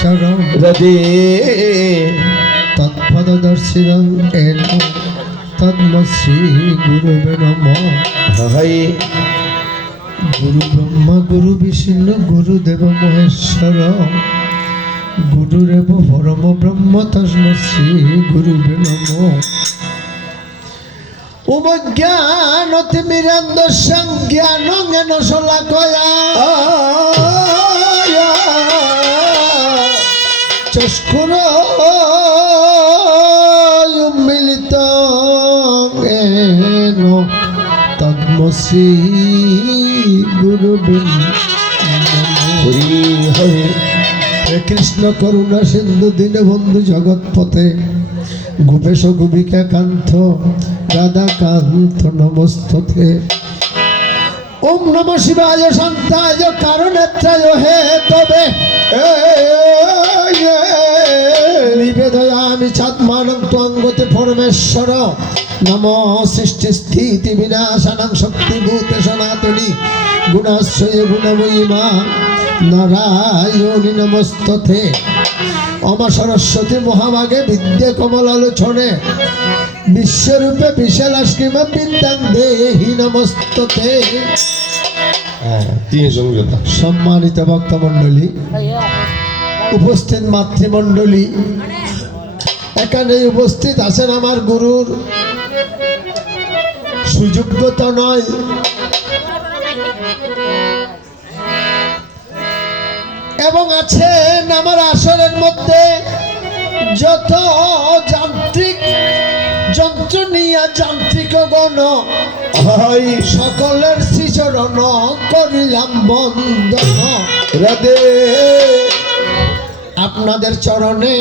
মহেশ্বরম Radhe তৎপদর্শিরম N তন্মশ্রী গুরুবে নম। High গুরু ব্রহ্মা গুরু বিষ্ণু গুরুদেব মহেশ্বর। গুরুরেব পরম ব্রহ্ম তস্ম শ্রী গুরুবে নম। উপজ্ঞানতিমিরান্দ সংজ্ঞান জ্ঞান শলাকয়া। মিলিত জ্ঞান তদ্মশ্রী গুরু হরি হরে কৃষ্ণ করুণা সিন্ধু দীনবন্ধু জগৎপথে, গোপেশ গোপিকা কান্ত, রাধা কান্ত নমস্ততে। ওম নম শিবায় শান্তায় কারণেত্রায় হে তবে। নিবেদয়ামি চাত্মানং ত্বঙ্গতে পরমেশ্বর নম সৃষ্টি স্থিতি বিনাশানাং শক্তিভূতে সনাতনী গুণাশ্রয়ে গুণময়ী নারায়ণী নমস্ততে অমা সরস্বতী মহাভাগে বিশ্বরূপে বিশালাষ্কিমা বিদ্যাং দেহি নমস্ততে। হ্যাঁ সম্মানিত ভক্তমণ্ডলী উপস্থিত মাতৃমণ্ডলী এখানে উপস্থিত আছেন আমার গুরুর। সুযোগ্যতা নয়। এবং আছেন আমার আসরের মধ্যে যত যান্ত্রিক যন্ত্র নিয়ে যান্ত্রিক গণ হাই সকলের শ্রীচরণ করিলাম বন্দন। রাধে, আপনাদের চরণে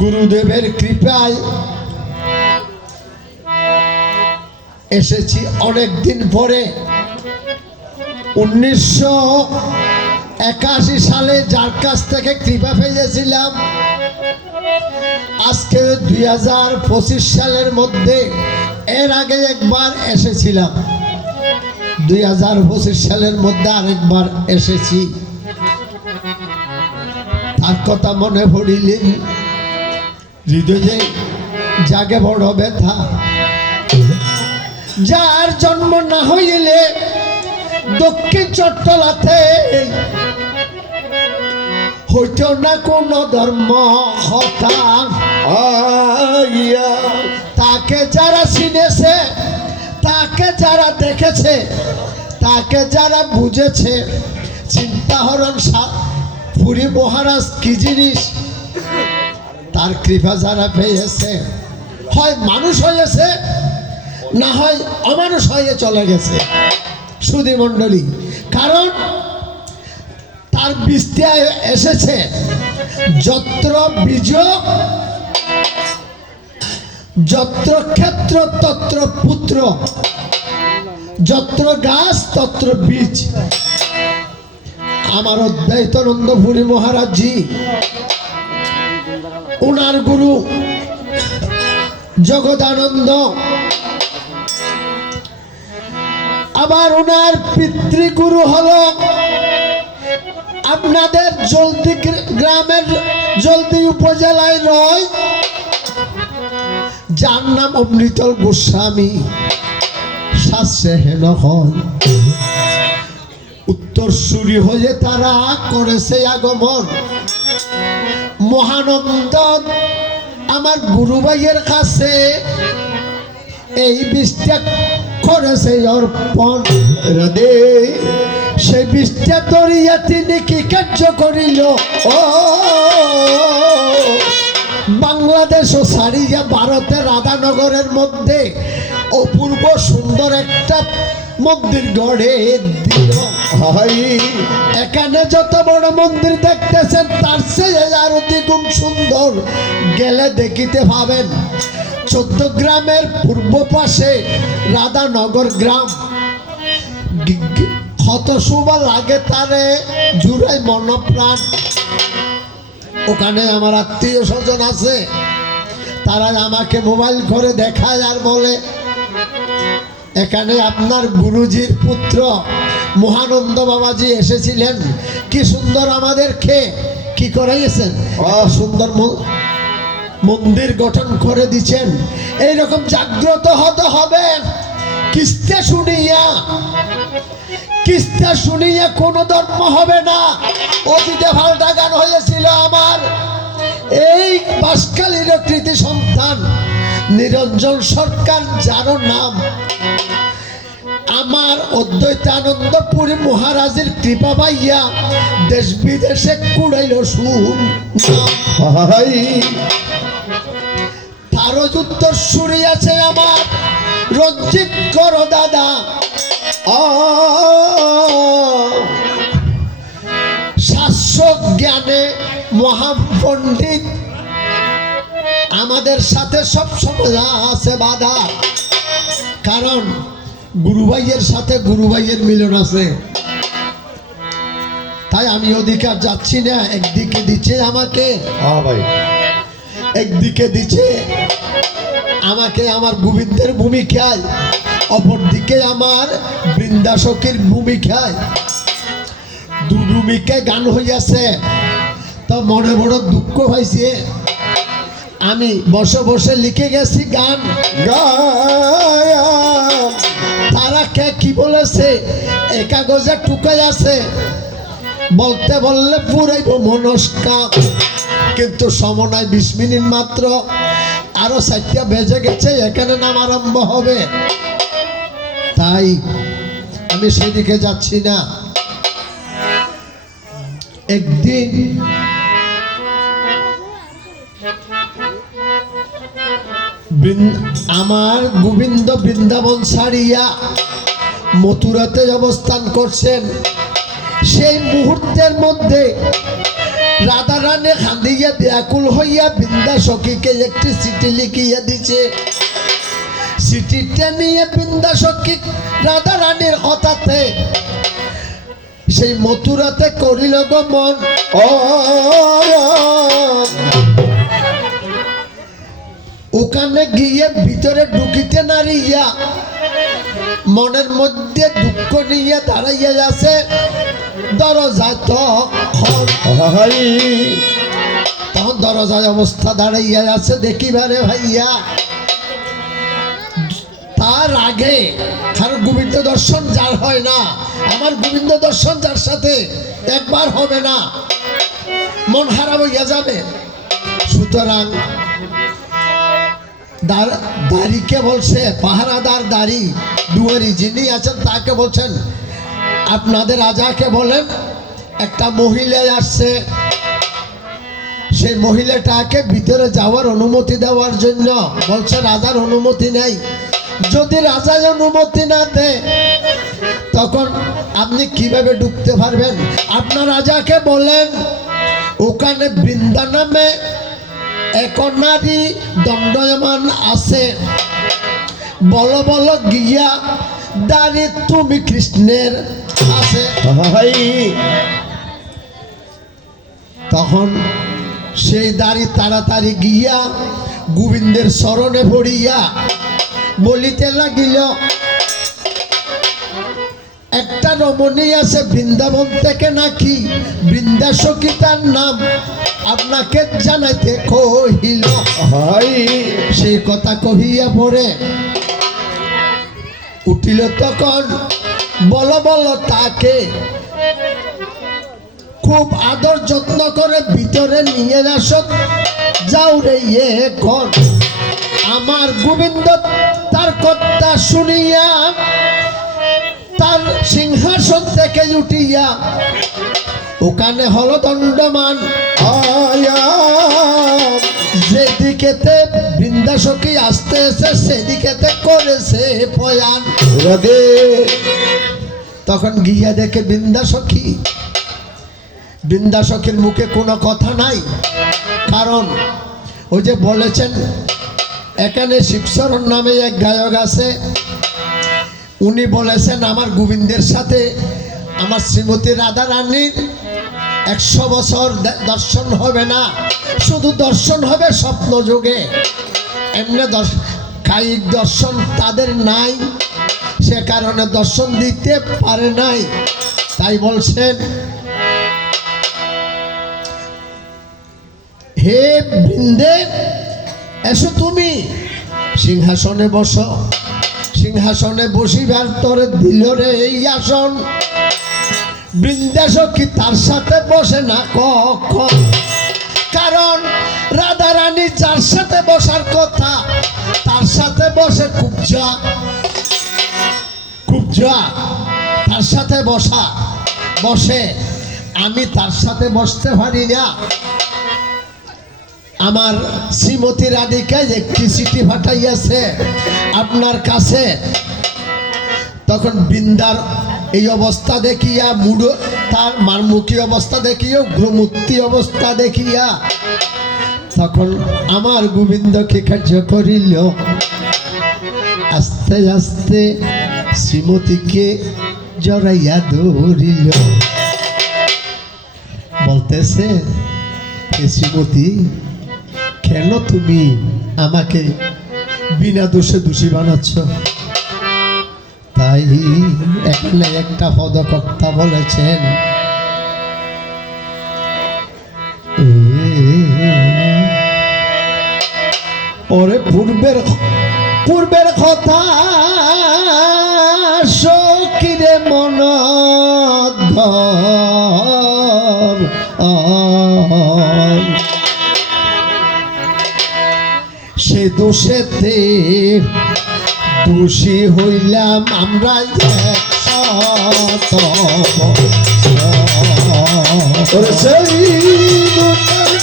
গুরুদেবের কৃপায় এসেছি অনেক দিন পরে। উনিশশো একাশি সালে যার কাছ থেকে কৃপা পেয়েছিলাম আজকে দুই হাজার পঁচিশ সালের মধ্যে এর আগে একবার এসেছিলাম। দুই হাজার পঁচিশ সালের মধ্যে আরেকবার এসেছি। তার কথা মনে পড়িলে হৃদয়ে জাগে বড় ব্যথা। যার জন্ম না হইলে দক্ষিণ চট্টলাতে হইত না কোন ধর্ম হতা তাকে যারা চিনেছে, তাকে যারা দেখেছে, তাকে যারা বুঝেছে, চিন্তাহরণ পুরী মহারাজ কি জিনিস? তার কৃপা যারা পেয়েছে। হয় মানুষ হয়েছে, না হয় অমানুষ হয়ে চলে গেছে। সুধী মণ্ডলী কারণ তার বিস্তায় এসেছে। যত্র বীজ যত্র ক্ষেত্র, তত্র পুত্র, যত্র গাছ, তত্র বীজ। আমার অদ্বৈতানন্দ পুরী মহারাজজি ওনার গুরু জগদানন্দ, আবার ওনার পিতৃগুরু হলো আপনাদের জলদি গ্রামের জলদি উপজেলায় রয়। যার নাম অমৃতল গোস্বামী। শাস্ত্রে হেন হয়। উত্তরসূরি হয়ে তারা করেছে আগমন। মহানন্দ, আমার গুরু ভাইয়ের কাছে এই বিষটা করেছে অর্পণ। রাধে। সেই বিষটা তরিয়া তিনি কি কার্য করিল? ও, বাংলাদেশ ও সারিয়া ভারতের রাধানগরের মধ্যে অপূর্ব সুন্দর একটা মন্দির গড়ে দিল। এখানে যত বড় মন্দির দেখতেছেন, তার চেয়ে আরও দ্বিগুণ সুন্দর গেলে দেখিতে পাবেন। চোদ্দ গ্রামের পূর্ব পাশে রাধানগর গ্রাম। কত শোভা লাগে তারে জুড়াই মনপ্রাণ। ওখানে আমার আত্মীয় স্বজন আছে তারা আমাকে মোবাইল করে দেখায় আর বলে এখানে আপনার গুরুজির পুত্র মহানন্দ বাবাজি এসেছিলেন। কি সুন্দর আমাদেরকে কি করাইয়েছেন। সুন্দর মন্দির গঠন করে দিচ্ছেন এইরকম জাগ্রত হতে হবে। কিস্তে শুনিয়া কিস্তে শুনিয়ে কোনো ধর্ম হবে না। অতীতে ভালটা গান হয়েছিল আমার। এই বাসকালীর কৃতি সন্তান, নিরঞ্জন সরকার যার নাম। আমার অদ্বৈতানন্দপুরী মহারাজের কৃপা পাইয়া দেশ বিদেশে কুড়াইল হাই। তারও আছে আমার। রঞ্জিত কর দাদা শাশ্বত জ্ঞানে মহাপণ্ডিত। আমাদের সাথে সব সময় আছে বাধা। কারণ গুরুভাইয়ের সাথে গুরুভাইয়ের মিলন আছে। তাই আমি অধিকার যাচ্ছি না একদিকে দিচ্ছে আমাকে। হ্যাঁ ভাই। একদিকে দিচ্ছে আমাকে আমার গোবিন্দের ভূমিকায়। অপরদিকে আমার বৃন্দাসকের ভূমিকায় দু ভূমিকায় গান হইয়াছে তো মনে বড় দুঃখ হয়েছে আমি বসে বসে লিখে গেছি গান। তারা কে কি বলেছে? এ কাগজে টুকাই আছে। বলতে বললে পুরাইব মনস্কা কিন্তু সমনায় বিশ মিনিট মাত্র। আরও চারটা বেজে গেছে এখানে নাম আরম্ভ হবে। তাই আমি সেদিকে যাচ্ছি না। একদিন আমার গোবিন্দ বৃন্দাবন ছাড়িয়া মথুরাতে অবস্থান করছেন। সেই মুহূর্তের মধ্যে রাধারানী খান্দিয়া ব্যাকুল হইয়া বৃন্দা সখীকে একটি চিঠি লিখিয়া দিছে। চিঠিটা নিয়ে বৃন্দা সখী রাধারানীর কথাতে, সেই মথুরাতে করিল গমন ওখানে গিয়ে ভিতরে ঢুকিতে নারিয়া, মনের মধ্যে দুঃখ নিয়ে দাঁড়াইয়া আছে তখন তখন দরজায় অবস্থা দাঁড়াইয়া আছে, দেখিবারে ভাইয়া। তার আগে কারণ গোবিন্দ দর্শন যার হয় না, আমার গোবিন্দ দর্শন যার সাথে একবার হবে না। মন খারাপ হইয়া যাবে। সুতরাং দাড়িকে বলছে, পাহারাদার দাড়ি দুয়ারি যিনি আছেন তাকে বলছেন, আপনাদের রাজাকে বলেন, একটা মহিলা আসছে। সেই মহিলাটাকে ভিতরে যাওয়ার অনুমতি দেওয়ার জন্য বলছে, রাজার অনুমতি নেই। যদি রাজার অনুমতি না দেয় তখন আপনি কীভাবে ঢুকতে পারবেন? আপনার রাজাকে বলেন ওখানে বৃন্দা নামে এক নারী দণ্ডয়মান আছে। বলো বলো গিয়া দাঁড়িয়ে তুমি কৃষ্ণের আছে তখন সেই দাড়ি তাড়াতাড়ি গিয়া গোবিন্দের স্মরণে পড়িয়া বলিতে লাগিল একটা রমণী আছে বৃন্দাবন থেকে নাকি? বৃন্দাসখী তার নাম আপনাকে জানাইতে কহিল। সেই কথা কহিয়া পড়ে। উঠিল তখন বল বল তাকে খুব আদর যত্ন করে ভিতরে নিয়ে আসত যাও রে ইয়ে কর আমার গোবিন্দ কথা শুনিয়া তার সিংহাসন থেকে উঠিয়া ওখানে হলো দণ্ডমান যেদিকেতে বৃন্দাসখী আসতে এসে সেদিকেতে করেছে পয়ান রাধে। তখন গিয়া দেখে বৃন্দাসখী বৃন্দাসখীর মুখে কোনো কথা নাই। কারণ ওই যে বলেছেন এখানে শিবচরণ নামে এক গায়ক আছে। উনি বলেছেন, আমার গোবিন্দের সাথে আমার শ্রীমতী রাধা রানীর একশো বছর দর্শন হবে না। শুধু দর্শন হবে স্বপ্ন যুগে এমনি কায়িক দর্শন তাদের নাই। সে কারণে দর্শন দিতে পারে নাই। তাই বলছেন, হে বৃন্দে এসো তুমি। সিংহাসনে বস। সিংহাসনে বসিবার তোরে দিল রে এই আসন। বৃন্দাস কি তার সাথে বসে না কখন? কারণ রাধা রানী যার সাথে বসার কথা, তার সাথে বসে কুবজা। কুবজা, তার সাথে বসা। বসে, আমি তার সাথে বসতে পারি না। আমার শ্রীমতী রাধিকায় একটি চিঠি পাঠাইয়াছে আপনার কাছে, তখন বৃন্দার এই অবস্থা দেখিয়া মুড়ো, তার মারমুখী অবস্থা দেখিয়া, উগ্রমূর্তি অবস্থা দেখিয়া, তখন আমার গোবিন্দকে কার্য করিল। আস্তে আস্তে শ্রীমতীকে জড়াইয়া ধরিল। বলতেছে, "হে শ্রীমতী কেন তুমি আমাকে, বিনা দোষে দোষী বানাচ্ছ। তাই এখানে একটা পদকর্তা বলেছেন ওরে পূর্বের পূর্বের কথা সকিরে মন ধর দোষেতে দোষী হইলাম আমরা একশত ওরে সেই দুটার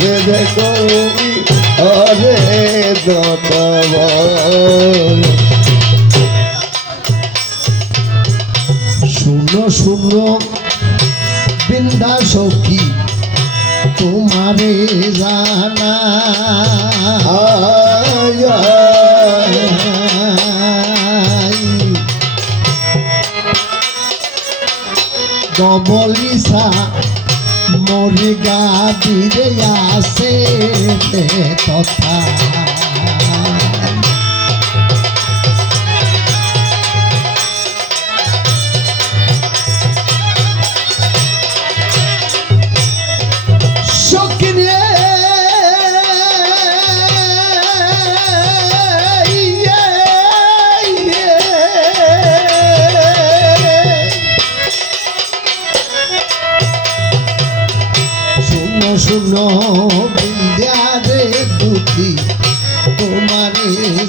দেখো দতব শুনো শুনো বৃন্দা সখী তোমারে জানা। আয়া ডবলিসা মরে গা দিরে আসে তথা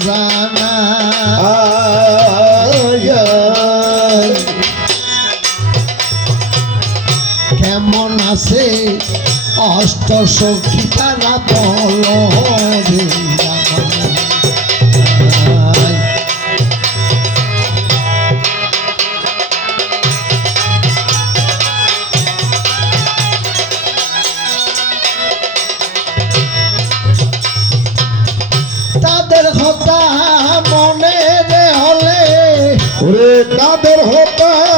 জানা। কেমন আছে অষ্ট সখী তাদের কথা মনে রে হলে। ওরে কাদের হতা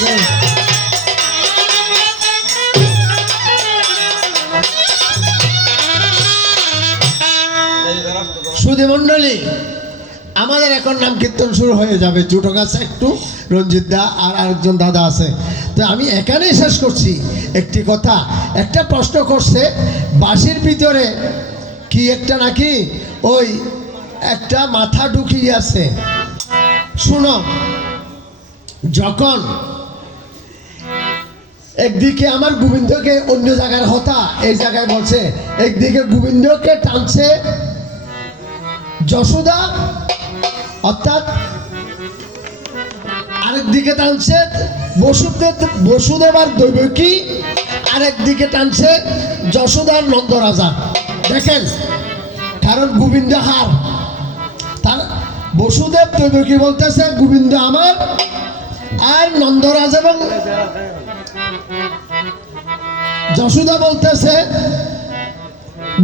সুধী আমাদের এখন নাম কীর্তন শুরু হয়ে যাবে। জুটো গাছে একটু, রঞ্জিত দা আর আরেকজন দাদা আছে। তো আমি এখানেই শেষ করছি। একটি কথা, একটা প্রশ্ন করছে, বাঁশির ভিতরে কি একটা নাকি? ওই একটা মাথা ঢুকিয়ে আছে। শুনো, যখন একদিকে আমার গোবিন্দকে অন্য জায়গার হতা, এই জায়গায় বলছে, একদিকে গোবিন্দকে টানছে যশোদা, অর্থাৎ আরেক দিকে টানছে বসুদেব বসুদেব আর দৈবকী আরেক দিকে টানছে যশোদার নন্দরাজা। দেখেন, কারণ গোবিন্দ হার। তার বসুদেব, দৈবকী বলতেছে, গোবিন্দ আমার আর নন্দরাজ এবং যশোদা বলতেছে,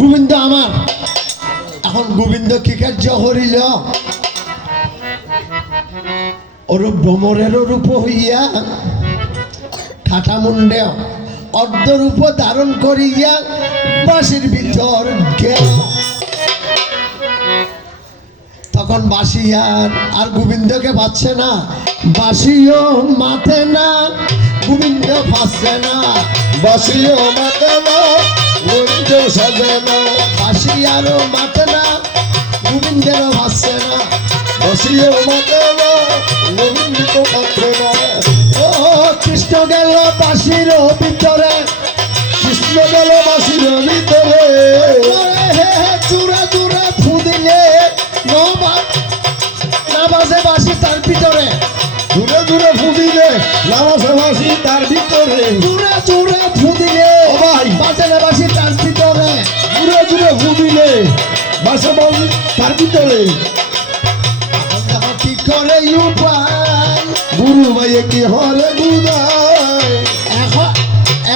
গোবিন্দ আমার, এখন গোবিন্দ কি কার্য করিল? ওরূপ ভ্রমরের রূপ হইয়া খাটা মুন্ডে অর্ধরূপ ধারণ করিয়া বাসির ভিতর গেল। তখন বাসিয়ার আর গোবিন্দকে পাচ্ছে না বাসিও মাথে না, গোবিন্দ পাচ্ছে না। বাসিও মাতালা মঞ্চ সাজানা বাসিয়ারও মাথে না গোবিন্দেরও ভাসছে না বাসিও মাতালা, গোবিন্দ পাত্রে না ও কৃষ্ণ গেল বাসির ভিতরে, কৃষ্ণ গেল বাসির ভিতরে। হে হে চূড়া চূড়া ফুদিলে না বাজে বাসি তার ভিতরে। দূরে দূরে ফুদিলে নামাসে বাসি তার ভিতরে। চূড়া চূড়া ফুদিলে। ভাই। না বাসি তার ভিতরে। দূরে দূরে ফুদিলে। বাসে বাসি তার ভিতরে। কি করে উপায়? গুরু ভাইয়ে কি হরে গুদায় এখন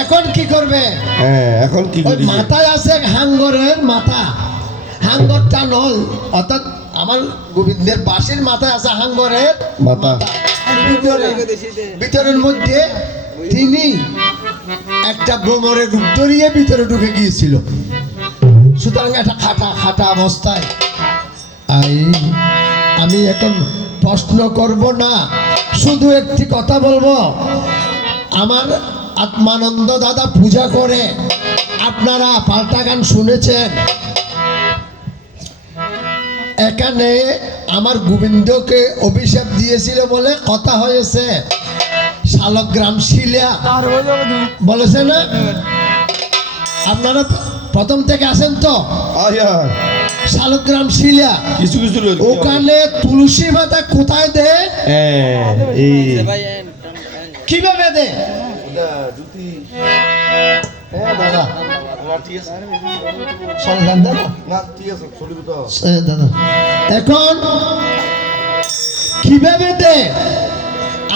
এখন কি করবে? হ্যাঁ এখন কি ওই করি? মাথায় আছে হাঙ্গরের মাথা। হাঙ্গরটা নল অর্থাৎ আমার গোবিন্দের বাসির মাথায় আছে হাঙ্গরের মাথা। ভিতরের মধ্যে তিনি একটা ভ্রমরের রূপ ধরিয়ে ভিতরে ঢুকে গিয়েছিল। সুতরাং একটা খাটা খাটা অবস্থায় আই, আমি এখন প্রশ্ন করব না, শুধু একটি কথা বলব। আমার আত্মানন্দ দাদা পূজা করে, আপনারা পাল্টা গান শুনেছেন। এখানে আমার গোবিন্দকে অভিশাপ দিয়েছিল বলে কথা হয়েছে। শালগ্রাম শিলা। বলেছে না? আপনারা প্রথম থেকে আসেন তো? শালগ্রাম শিলা। কিছু কিছু ওখানে তুলসী মাতা কোথায় দে? কীভাবে দে? হ্যাঁ, দাদা। এখন কীভাবে দে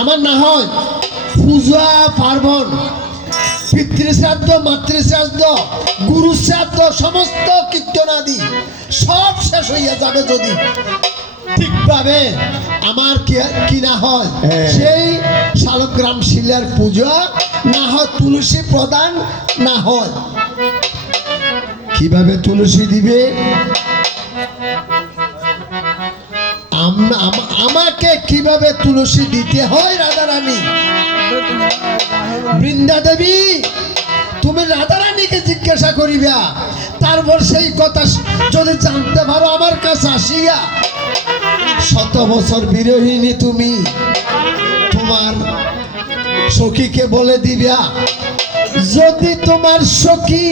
আমার না হয় পূজা পার্বণ পিতৃশ্রাদ্ধ মাতৃশ্রাদ্ধ গুরু শ্রাদ্ধ সমস্ত কীর্তনাদি সব শেষ হইয়া যাবে যদি। ঠিকভাবে আমার কি কি না হয়? হ্যাঁ। সেই শালগ্রাম শিলার পূজা না হয় তুলসী প্রদান না হয়। কীভাবে তুলসী দিবে? আম- আম- আমাকে কীভাবে তুলসী দিতে হয় রাধা রানী বৃন্দা দেবী তুমি রাধা রানীকে জিজ্ঞাসা করিবা। তারপর সেই কথা যদি জানতে পারো আমার কাছে আসিয়া শত বছর বিরোহিনী তুমি। তোমার সখীকে বলে দিবা যদি তোমার সখী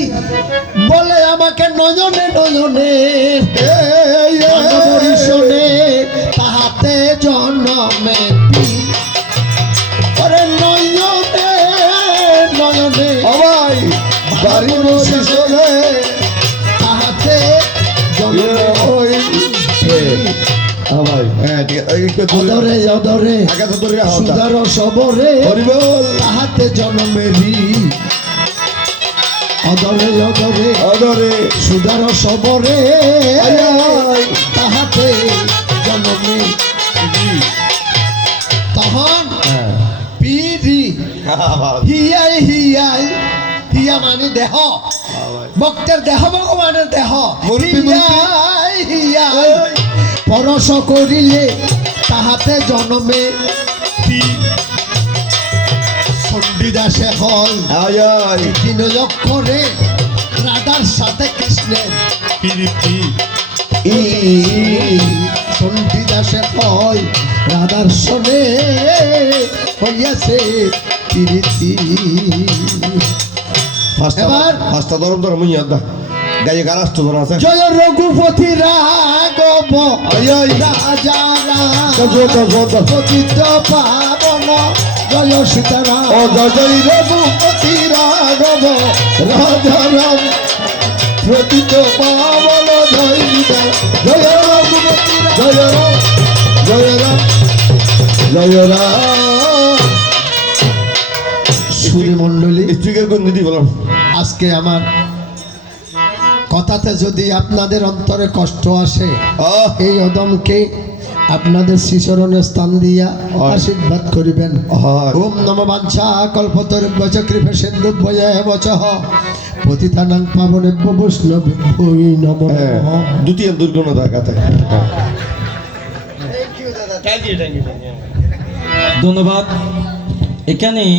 বলে আমাকে নজনে নয়নে শোনে তাহাতে জন্মে ওরে নয়নে নয়নে। বাড়ি বসে হ্যাঁ। ঠিক আছে। একটু হও সুদার সবরে তাহাতে জন্মেরি। অদরে অদরে অদরে। সুদার সবরে আয় আয়। তাহাতে জন্মে তখন হ্যাঁ। পিরি হিয়াই হিয়াই হিয়া মানে দেহ। ভক্তের দেহ ভগবানের দেহ। হিয়াই হিয়াই। পরশ করিলে তাহাতে জন্মে। চণ্ডীদাসে হল। তিন লক্ষরে রাধার সাথে কৃষ্ণের প্রীতি ই চণ্ডীদাসে হয় রাধার সনে হইয়াছে প্রীতি এবার? ফাস্টা ধরম ধরম মুইয়া দা গায়ে গারাস তো ধরা আছে। জয় রঘুপতি রাঘব আয় রাজা। পতিত পাবন জয় সীতারাম। ও জয় জয় রঘুপতি রাঘব রাধা রাম। প্রতীত পাবন জয় জয় রঘুপতি জয় রাম। জয় রাম। জয় রাম। সুরী মণ্ডলী স্পিকার কোন দিদি বললাম আজকে আমার কথাতে যদি আপনাদের অন্তরে কষ্ট আসে এই অদমকে আপনাদের শিশরণে স্থান দিয়া আশীর্বাদ করিবেন। ওম নম বাঞ্ছা কল্পতর বচ কৃপে সিন্ধু ভয় বচ পতিতানাং পাবনেভ্য বৈষ্ণব নম। হ্যাঁ দ্বিতীয় দুর্গণ দেখা থাকে ধন্যবাদ। এখানে